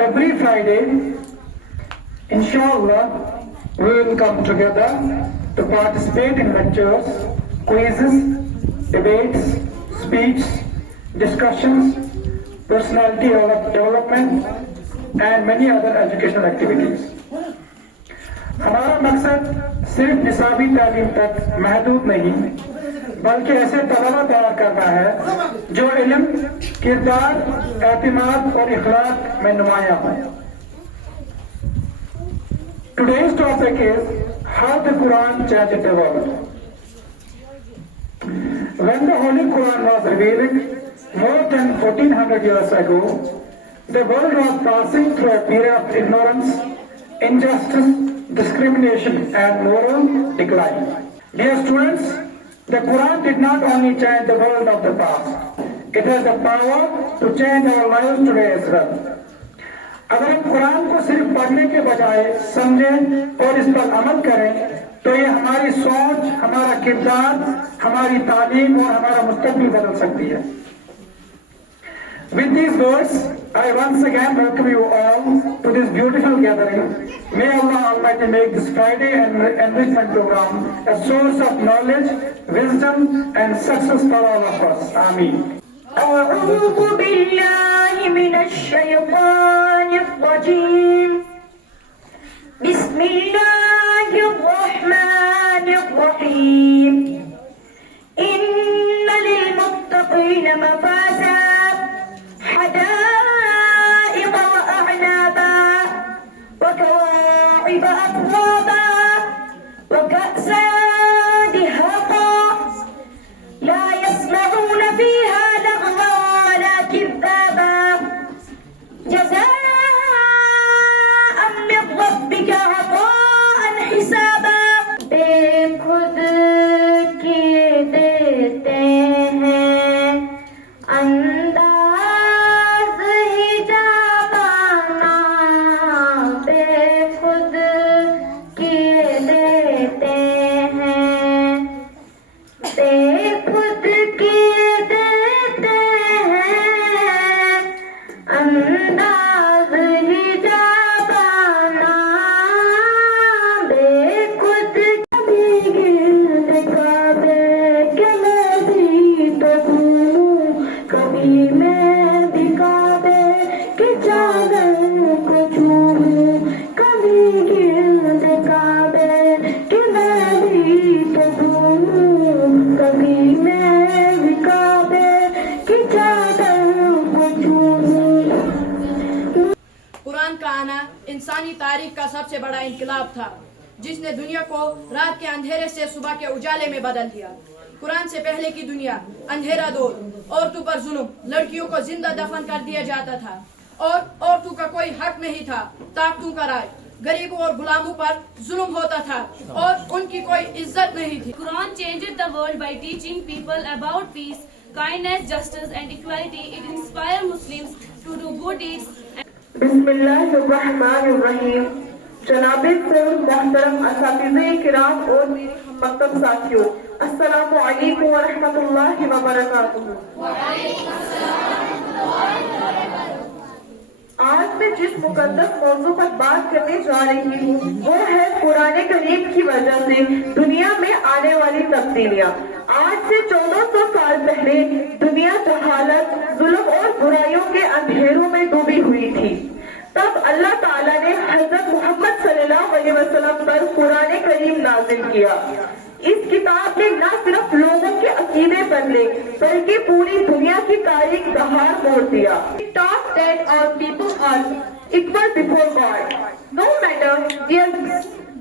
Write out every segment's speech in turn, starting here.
Every Friday, inshallah, we will come together to participate in lectures, quizzes, debates, speeches, discussions, personality development, and many other educational activities. हमारा मकसद सिर्फ निसाबी तालीम तक महदूद नहीं, बल्कि ऐसे तलबा तैयार करना है जो इल्म, किरदार, एतिमाद और इखलाक में नुमायां हो। Today's topic is how the Quran changed the world. When the Holy Quran was revealed more than 1400 years ago, the world was passing through a period of ignorance, injustice, discrimination and moral decline. Dear students, the Quran did not only change the world of the past, it has the power to change our lives today as well. अगर हम कुरान को सिर्फ पढ़ने के बजाय समझें और इस पर अमल करें तो ये हमारी सोच, हमारा किरदार, हमारी तालीम और हमारा मुस्तकबिल बदल सकती है। With these words, I once again welcome you all to this beautiful gathering. May Allah Almighty make this Friday and enrichment program a source of knowledge, wisdom and success for all of us. Ameen. أعوذ بالله من الشيطان الرجيم. بسم الله الرحمن الرحيم. إن للمتقين مفازا حدائق وأعنابا وكواعب أترابا وكأسا دهاقا لا يسمعون فيها لغوا ولا كذابا جزاء من ربك عطاء حسابا बेखुद किए देते हैं अंदाज ही जाबाना बेखुद किए देते हैं बेखुद किए देते हैं अंदाज ही जाबाना बेखुद कभी गिर्द काबे के मैं भी तो घूमूं कभी मैं भी काबे के चादर को छूऊं कभी गिर्द काबे के मैं भी तो घूमूं कभी मैं भी काबे के चादर को छूऊं। कुरान का आना इंसानी तारीख का सबसे बड़ा इनकलाब था जिसने दुनिया को रात के अंधेरे से सुबह के उजाले में बदल दिया। कुरान से पहले की दुनिया अंधेरा दौर, औरतों पर जुल्म, लड़कियों को जिंदा दफन कर दिया जाता था और औरतों का कोई हक नहीं था, ताकतों का राज, गरीबों और गुलामों पर जुल्म होता था और उनकी कोई इज्जत नहीं थी। Quran changed the world by teaching people about peace, kindness, justice and equality. It inspired Muslims to do good deeds. बिस्मिल्लाहिर्रहमानिर्रहीम। जनाबे सर मोहतरम असातिज़े किराम और मेरे मकतब साथियों, अस्सलामु अलैकुम व रहमतुल्लाहि व बरकातुहू। आज मैं जिस मुकद्दस मौजू पर बात करने जा रही हूँ वो है कुरान करीम की वजह से दुनिया में आने वाली तब्दीलियाँ। आज से 1400 साल पहले दुनिया जहालत, जुल्म और बुराइयों के अंधेरों में डूबी हुई थी। तब अल्लाह ताला ने हजरत मोहम्मद सल्लल्लाहु अलैहि वसल्लम पर कुरान करीम नाज़िल किया। इस किताब ने न सिर्फ लोगों के अकीदे बदले बल्कि पूरी दुनिया की तारीख बहार मोड़ दिया। It taught that all people are equal before God, no matter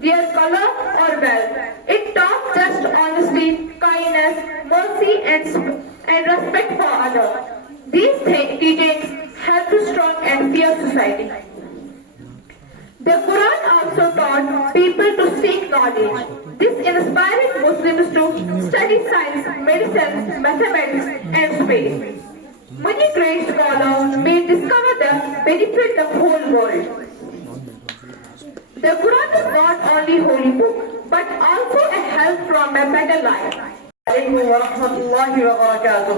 their color or wealth. It taught just honesty, kindness, mercy and respect for others. These teachings help to strong and fair society. The Quran also taught people to seek knowledge. This inspired Muslims to study science, medicine, mathematics and space. Many great scholars may discover the benefit of the whole world. The Quran is not only holy book, but also a help from a better life. Alaikum wa rahmatullahi wa barakatuh.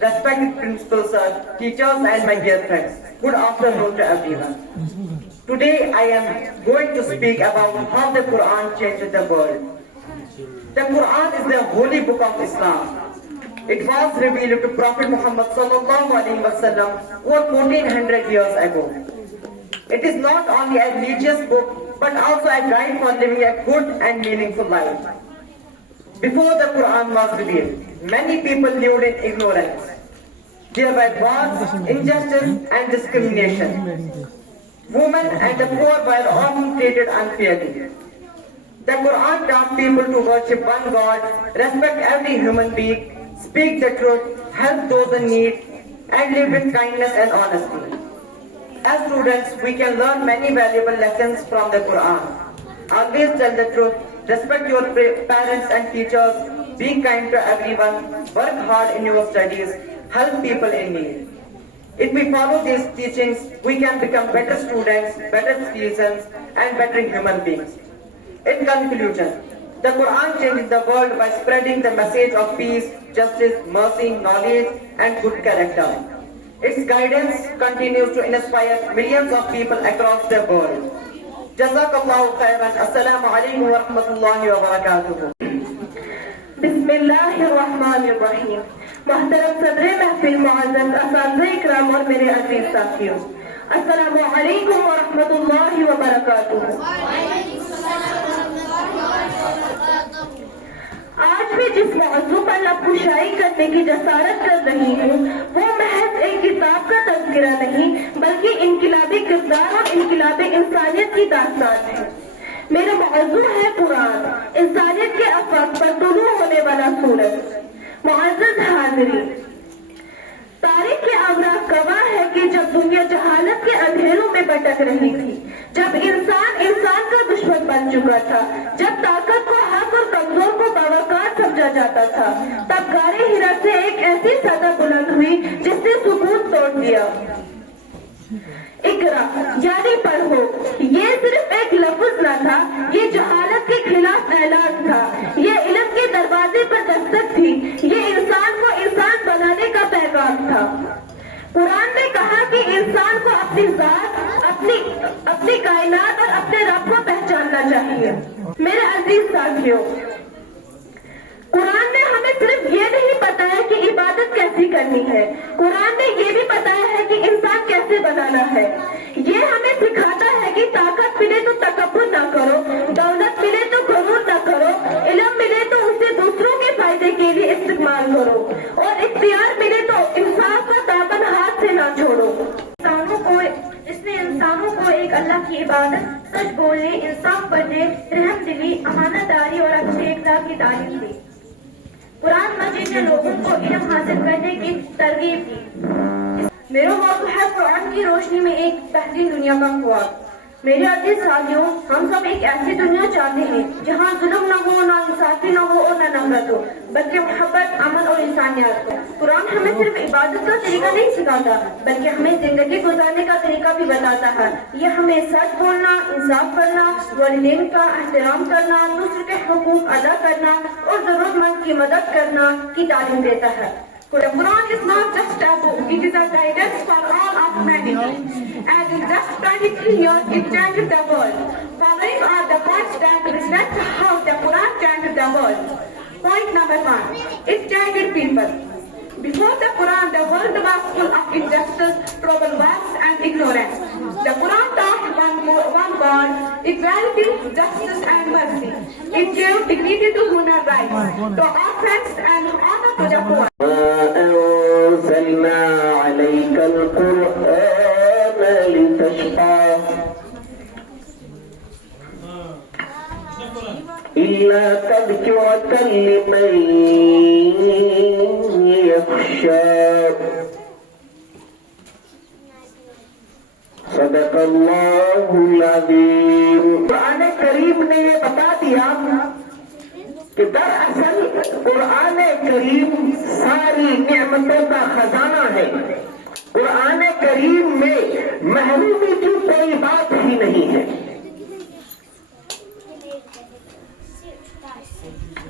respected principal sir, teachers and my dear friends. Good afternoon to everyone. Today I am going to speak about how the Quran changed the world. The Quran is the holy book of Islam. It was revealed to Prophet Muhammad sallallahu alaihi wasallam over 1400 years ago. It is not only a religious book but also a guide for living a good and meaningful life. Before the Quran was revealed, many people lived in ignorance. There were wars, injustice and discrimination. Women and the poor were often treated unfairly. The Quran taught people to worship one God, respect every human being, speak the truth, help those in need, and live with kindness and honesty. As students, we can learn many valuable lessons from the Quran. Always tell the truth, respect your parents and teachers, be kind to everyone, work hard in your studies, help people in need. If we follow these teachings, we can become better students, better citizens, and better human beings. In conclusion, the Quran changes the world by spreading the message of peace, justice, mercy, knowledge, and good character. Its guidance continues to inspire millions of people across the world. Jazakallahu khairan. Assalamu alaikum wa rahmatullahi wa barakatuh. बिस्मिल्लाहिर्रहमानिर्रहीम। मोहतरम सदर महफिल मुअज़्ज़ज़ असातिज़े इकराम और मेरे अजीज साथियों, अस्सलामु अलैकुम व रहमतुल्लाहि व बरकातुहू। आज मैं जिस मौजू पर लबकुशाई करने की जसारत कर रही हूँ वो महज एक किताब का तज़किरा नहीं बल्कि इनकिलाबी किरदार और इनकिलाबी इंसानियत की दास्तान है। मेरा मौजू है कुरान, इंसानियत के अफाक पर तुलू होने वाला सूरज। मुअज़्ज़ज़ हाज़िरीन, तारीख के अवराक़ गवाह है कि जब दुनिया जहालत के अंधेरों में भटक रही थी, जब इंसान का दुश्मन बन चुका था, जब ताकत को हक और कमजोर को बावकार समझा जाता था, तब गारे हिरा से एक ऐसी सदा बुलंद हुई जिसने सुकून तोड़ दिया। इकरा यानी पढ़ो, ये सिर्फ एक लफ्ज न था, ये जहालत के खिलाफ ऐलान था, ये इल्म के दरवाजे पर दस्तक थी, ये इंसान को इंसान बनाने का पैगाम था। कुरान ने कहा कि इंसान को अपनी जात, अपनी कायनात और अपने रब को पहचानना चाहिए। मेरे अजीज साथियों, कुरान ने हमें सिर्फ ये नहीं बताया कि इबादत कैसी करनी है, कुरान ने ये भी बताया है कि इंसान कैसे बनाना है। ये हमें सिखाता है कि ताकत मिले तो तकब्बुर न करो, दौलत मिले तो गुरूर न करो, इल्म मिले तो उसे दूसरों के फायदे के लिए इस्तेमाल करो और इख्तियार मिले तो इंसाफ का दामन हाथ से न छोड़ो। इसने इंसानों को एक अल्लाह की इबादत, सच बोलने, इंसाफ करने, रहम दिली, अमानतदारी और अच्छे इख्तियार की तालीम दी। कुरान मजीद ने लोगों को इल्म हासिल करने की तरगीब दी। मेरा मौजू है कुरान की रोशनी में एक बेहतरीन दुनिया का ख्वाब। मेरे अजीज साथियों, हम सब एक ऐसी दुनिया चाहते हैं जहाँ जुल्म न हो, ना इंसाफी न हो और न नफरत हो, बल्कि मोहब्बत, अमन और इंसानियत हो। कुरान हमें सिर्फ इबादत का तरीका नहीं सिखाता बल्कि हमें जिंदगी गुजारने का तरीका भी बताता है। ये हमें सच बोलना, इंसाफ करना, वालिदैन का एहतराम करना, दूसरे के हुकूक अदा करना और जरूरतमंद की मदद करना की तालीम देता है। The Quran is not just a book, it is a guidance for all of humanity. And in just 23 years, it changed the world. Following are the points that reflect how the Quran changed the world. Point number 1, it changed people. Before the Quran, the world was full of injustice, trouble, wars, and ignorance. The Quran taught one God, equality, justice, and mercy. It gave dignity to human rights, to orphans, and honor to the poor. أنزلنا عليك القرآن لتشقى إلا تذكرة لمن يخشى صدق الله العظيم। कुरान करीम ने ये बता दिया कि दरअसल कुरान करीम सारी नेमतों का खजाना है। कुरान करीम में महरूमी की कोई बात ही नहीं है।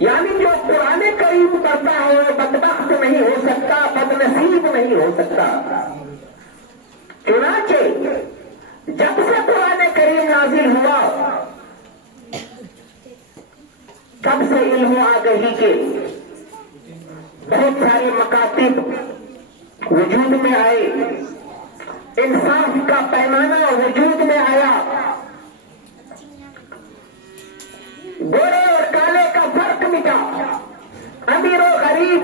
यानी जो कुरान करीम पढ़ता है वो बदबख्त नहीं हो सकता, बदनसीब नहीं हो सकता। चुनाचे जब से कुरान करीम नाजिल हुआ तब से इल्म आगही के बहुत सारे मकातिब वजूद में आए, इंसाफ का पैमाना वजूद में आया, गोरे और काले का फर्क मिटा, अमीर और गरीब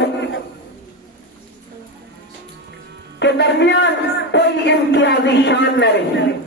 के दरमियान कोई इम्तियाजी शान न रही।